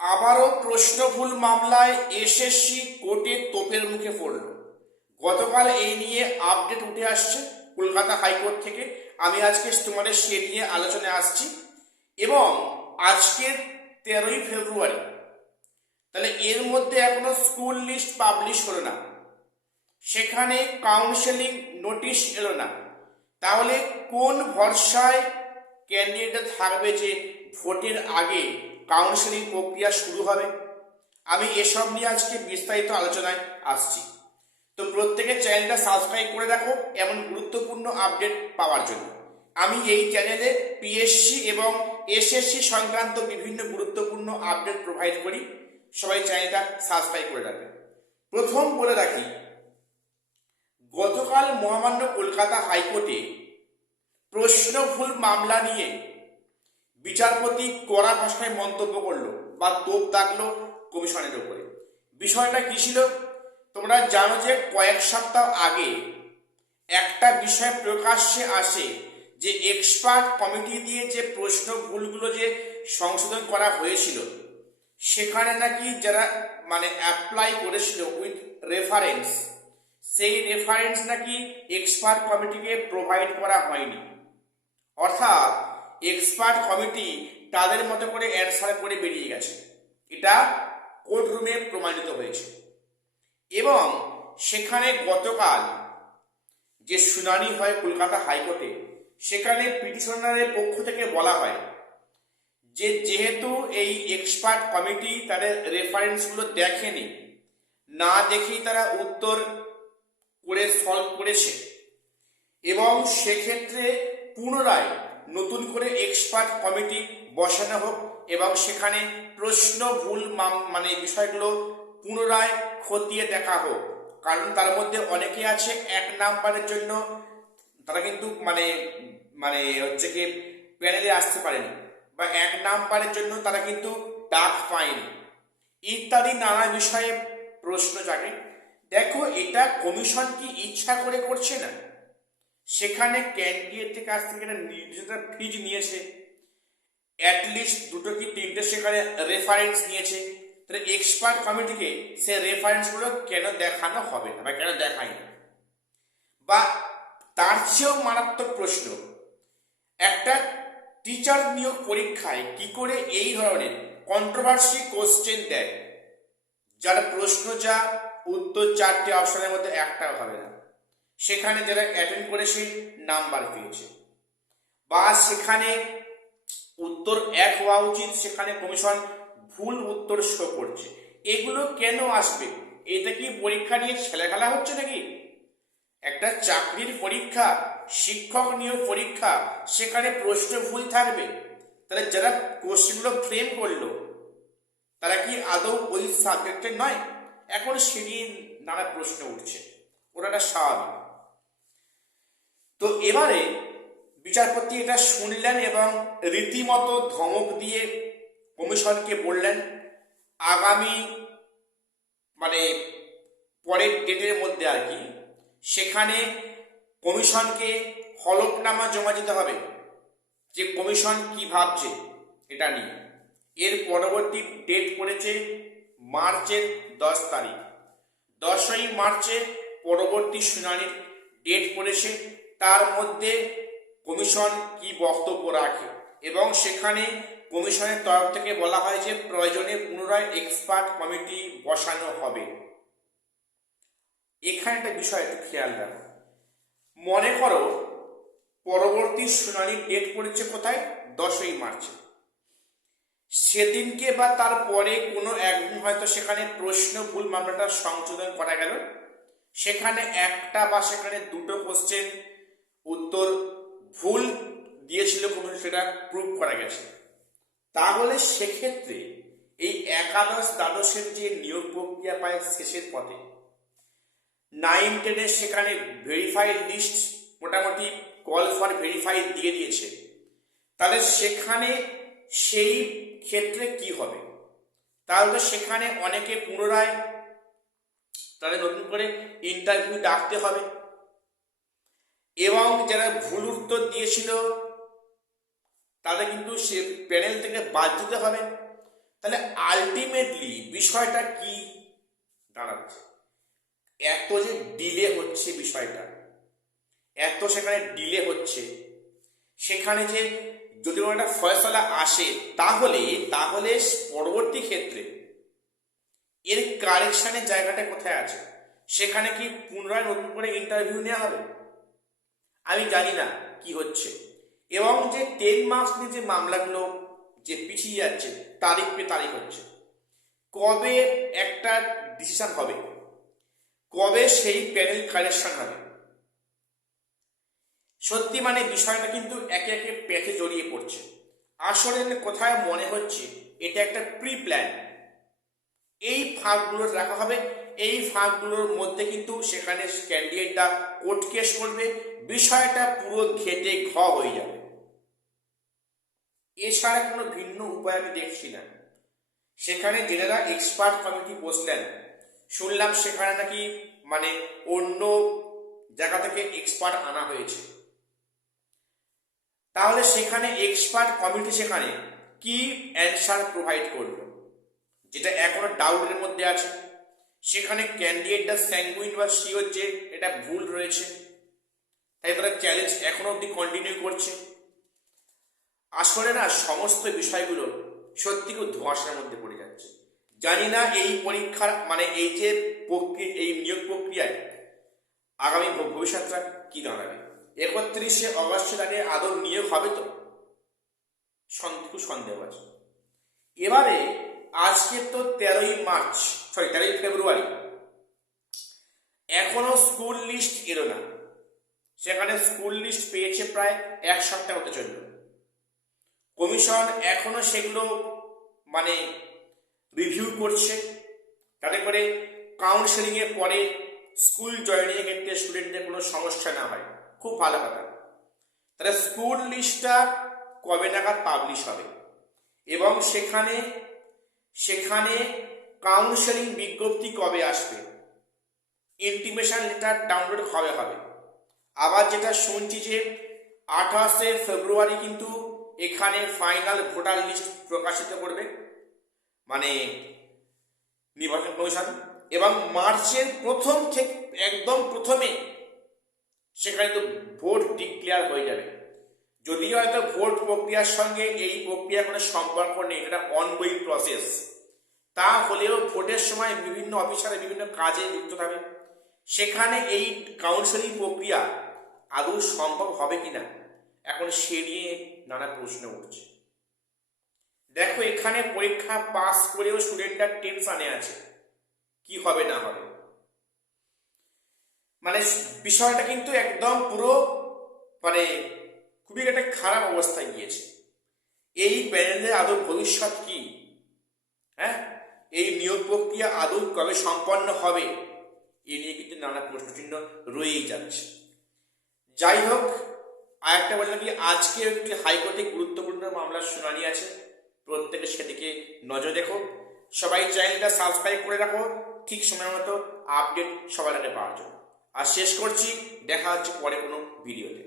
আবারও প্রশ্ন ভুল মামলায় এসএসসি কোর্টে তোপের মুখে পড়ল। গতকাল এই নিয়ে আপডেট উঠে আসছে কলকাতা হাইকোর্ট থেকে। আমি আজকে তোমাদের সে নিয়ে আলোচনায় আসছি এবং আজকের 13ই ফেব্রুয়ারি, তাহলে এর মধ্যে এখনো স্কুল লিস্ট পাবলিশ হলো না, সেখানে কাউন্সেলিং নোটিশ এলো না। তাহলে কোন ভরসায় ক্যান্ডিডেট থাকবে যে ভোটের আগে কাউন্সেলিং প্রক্রিয়া শুরু হবে? আমি এসব নিয়ে আজকে বিস্তারিত আলোচনায় আসছি। তো প্রত্যেকের চ্যানেলটা সাবস্ক্রাইব করে রাখো এমন গুরুত্বপূর্ণ আপডেট পাওয়ার জন্য। আমি এই চ্যানেলে পিএসসি এবং এসএসসি সংক্রান্ত বিভিন্ন গুরুত্বপূর্ণ আপডেট প্রোভাইড করি। সবাই চ্যানেলটা সাবস্ক্রাইব করে রাখবেন। প্রথম বলে রাখি, গতকাল মহামান্য কলকাতা হাইকোর্টে প্রশ্ন ভুল মামলা নিয়ে বিচারপতি কড়া ভাষায় মন্তব্য করলো বা তোপ দাগলো কমিশনের উপরে। বিষয়টা কি ছিল? তোমরা জানো যে কয়েক সপ্তাহ আগে একটা বিষয় প্রকাশ্যে আসে যে এক্সপার্ট কমিটি দিয়ে যে প্রশ্ন ভুলগুলো যে সংশোধন করা হয়েছিল, সেখানে নাকি যারা অ্যাপ্লাই করেছিল উইথ রেফারেন্স, সেই রেফারেন্স নাকি এক্সপার্ট কমিটিকে প্রোভাইড করা হয়নি। অর্থাৎ এক্সপার্ট কমিটি তাদের মতো করে অ্যান্সার করে বেরিয়ে গেছে। এটা কোর্ট রুমে প্রমাণিত হয়েছে এবং সেখানে গতকাল যে শুনানি হয় কলকাতা হাইকোর্টে, সেখানে পিটিশনারের পক্ষ থেকে বলা হয় যে যেহেতু এই এক্সপার্ট কমিটি তাদের রেফারেন্সগুলো দেখেনি, না দেখেই তারা উত্তর করে সলভ করেছে এবং সেক্ষেত্রে পুনরায় নতুন করে এক্সপার্ট কমিটি বসানো হোক এবং সেখানে প্রশ্ন ভুল বিষয়গুলো পুনরায় খতিয়ে দেখা হোক। কারণ তার মধ্যে অনেকে আছে 1 নাম্বারের জন্য তারা কিন্তু হচ্ছে কি প্যানেলে আসতে পারেনি, বা 1 নাম্বারের জন্য তারা কিন্তু ডাক পায়নি, ইত্যাদি নানা বিষয়ে প্রশ্ন জাগে। দেখো, এটা কমিশন কি ইচ্ছা করে করছে না? সেখানে ক্যান্ডিডেটের কাছ থেকে একটা নির্দিষ্ট ফিজ নিয়েছে, অ্যাটলিস্ট 2 কি 3টে সেখানে রেফারেন্স নিয়েছে। তাহলে এক্সপার্ট কমিটিকে সে রেফারেন্সগুলো কেন দেখানো হবে না বা কেন দেখায় না? বা তার চেয়েও মারাত্মক প্রশ্ন, একটা টিচার নিয়োগ পরীক্ষায় কি করে এই ধরনের কন্ট্রোভার্সি কোশ্চেন দেয়, যার প্রশ্ন যা উত্তর 4টে অপশনের মধ্যে একটাও হবে না, সেখানে যারা অ্যাটেন্ড করেছে নাম্বার পেয়েছে, বা সেখানে উত্তর 1 হওয়া উচিত সেখানে কমিশন ভুল উত্তর শো করছে। এগুলো কেন আসবে? এটা কি পরীক্ষা নিয়ে ছেলেখেলা হচ্ছে নাকি? একটা চাকরির পরীক্ষা, শিক্ষক নিয়োগ পরীক্ষা, সেখানে প্রশ্ন ভুল থাকবে। তাহলে যারা কোশ্চেনগুলো ফ্রেম করলো তারা কি আদৌ ওই সাবজেক্টের নয়? এখন সে নিয়ে নানা প্রশ্ন উঠছে, ওটা স্বাভাবিক। তো এবারে বিচারপতি এটা শুনলেন এবং রীতিমতো ধমক দিয়ে কমিশনকে বললেন আগামী পরের ডেটের মধ্যে আর কি সেখানে কমিশনকে হলফনামা জমা দিতে হবে যে কমিশন কি ভাবছে এটা নিয়ে। এর পরবর্তী ডেট পড়েছে মার্চের 10 তারিখ। 10ই মার্চে পরবর্তী শুনানির ডেট পড়েছে। তার মধ্যে কমিশন কি বক্তব্য রাখে এবং সেখানে কমিশনের তরফ থেকে বলা হয় যে প্রয়োজনে পুনরায় এক্সপার্ট কমিটি বসানো হবে। এখানে একটা বিষয় একটু খেয়াল রাখো। মনে করো পরবর্তী শুনানির ডেট পড়েছে কোথায়? 10ই মার্চে। সেদিনকে বা তারপরে কোনো একদিন হয়তো সেখানে প্রশ্ন ভুল মামলাটা সংশোধন করা গেল, সেখানে একটা বা সেখানে 2টো কোশ্চেন উত্তর ভুল দিয়েছিল কোনো, সেটা প্রুভ করা গেছে। তাহলে সেক্ষেত্রে এই একাদশ দ্বাদশের যে নিয়োগ প্রক্রিয়া পায় শেষের পথে, 9, 10 সেখানে ভেরিফাইড লিস্ট মোটামুটি কল ফর ভেরিফাইড দিয়ে দিয়েছে। তাহলে সেখানে সেই ক্ষেত্রে কি হবে? তাহলে সেখানে অনেকে পুনরায় তাদের নতুন করে ইন্টারভিউ ডাকতে হবে এবং যারা ভুল উত্তর দিয়েছিল তাদের কিন্তু সে প্যানেল থেকে বাদ দিতে হবে। তাহলে আলটিমেটলি বিষয়টা কি দাঁড়াচ্ছে? এত যে ডিলে হচ্ছে বিষয়টা, এত সেখানে ডিলে হচ্ছে, সেখানে যে যদি কোনো একটা ফয়সালা আসে তাহলে তাহলে পরবর্তী ক্ষেত্রে এর কারেকশনের জায়গাটা কোথায় আছে? সেখানে কি পুনরায় নতুন করে ইন্টারভিউ নেওয়া হবে? আমি জানি না কি হচ্ছে। এবং যে 10 মার্কস নিয়ে যে মামলাগুলো যে পিছিয়ে যাচ্ছে, তারিখ পে তারিখ হচ্ছে, কবে একটা ডিসিশন হবে, কবে সেই প্যানেল কারেকশন হবে? সত্যি মানে বিষয়টা কিন্তু একে একে প্যাচে জড়িয়ে পড়ছে। আসলে কোথায় মনে হচ্ছে এটা একটা প্রি প্ল্যান। এই ফাঁকগুলো রাখা হবে, এই ফাঁকগুলোর মধ্যে কিন্তু সেখানে ক্যান্ডিডেটরা কোর্ট কেস করবে, বিষয়টা পুরো ঘেটে ঘ হয়ে যাবে। এছাড়া কোনো ভিন্ন উপায় আমি দেখছি না। সেখানে যারা এক্সপার্ট কমিটি বসলেন, শুনলাম সেখানে নাকি মানে অন্য জায়গা থেকে এক্সপার্ট আনা হয়েছে। তাহলে সেখানে এক্সপার্ট কমিটি সেখানে কি অ্যান্সার প্রোভাইড করলো, যেটা এখনো ডাউটের মধ্যে আছে। সেখানে ক্যান্ডিডেটটা স্যাঙ্গুইন বা শিওর যে এটা ভুল রয়েছে, তাই তারা চ্যালেঞ্জ এখনো অবধি কন্টিনিউ করছে। আসলে না সমস্ত বিষয়গুলো সত্যি খুব ধোঁয়াশার মধ্যে পড়ে যাচ্ছে। জানি না এই পরীক্ষার মানে এই যে প্রক্রিয়া, এই নিয়োগ প্রক্রিয়ায় আগামী ভবিষ্যৎটা কি দাঁড়াবে। 31শে অগস্টের আগে আদৌ নিয়োগ হবে তো? খুব সন্দেহ আছে। এবারে আজকে তো 13ই ফেব্রুয়ারি, এখনো স্কুল লিস্ট এলো না। সেখানে স্কুল লিস্ট পেয়েছে প্রায় 1 সপ্তাহ হতে চলল। কমিশন এখনো সেগুলো মানে রিভিউ করছে, যাতে করে কাউন্সেলিং এর পরে স্কুল জয়েনিং এর ক্ষেত্রে স্টুডেন্টদের কোনো সমস্যা না হয়। খুব ভালো কথা। তাহলে স্কুল লিস্টটা কবে নাগাদ পাবলিশ হবে এবং সেখানে সেখানে কাউন্সেলিং বিজ্ঞপ্তি কবে আসবে, ইন্টিমেশন লেটার ডাউনলোড কবে হবে? আবার যেটা শুনছি যে 28শে ফেব্রুয়ারি কিন্তু এখানে ফাইনাল ভোটার লিস্ট প্রকাশিত করবে মানে নির্বাচন কমিশন, এবং মার্চের প্রথম থেকে একদম প্রথমে সেখানে তো ভোট ডিক্লেয়ার হয়ে যাবে। যদিও হয়তো ভোট প্রক্রিয়ার সঙ্গে এই প্রক্রিয়া কোনো সম্পর্ক নেই, এটা অনগোয়িং প্রসেস, তা হলেও ভোটের সময় বিভিন্ন অফিসারে বিভিন্ন কাজে যুক্ত থাকবে। সেখানে এই কাউন্সেলিং প্রক্রিয়া আদৌ সম্ভব হবে কিনা এখন সে নিয়ে নানা প্রশ্ন উঠছে। দেখো এখানে পরীক্ষা পাস করেও স্টুডেন্টরা টেনশনে আছে কি হবে না হবে। মানে বিষয়টা কিন্তু একদম পুরো মানে খুবই একটা খারাপ অবস্থায় গিয়েছে। এই প্যানেলের আদৌ ভবিষ্যৎ কি? হ্যাঁ, এই নিয়োগ প্রক্রিয়া আদৌ কবে সম্পন্ন হবে এ নিয়ে কিন্তু নানা প্রশ্নচিহ্ন রয়েই যাচ্ছে। যাই হোক, আরেকটা বললাম কি, আজকে একটি হাইকোর্টে গুরুত্বপূর্ণ মামলার শুনানি আছে, প্রত্যেকে সেদিকে নজর দেখো। সবাই চ্যানেলটা সাবস্ক্রাইব করে রাখো ঠিক সময় মতো আপডেট সবার আগে পাওয়ার জন্য। আর শেষ করছি, দেখা হচ্ছে পরে কোনো ভিডিওতে।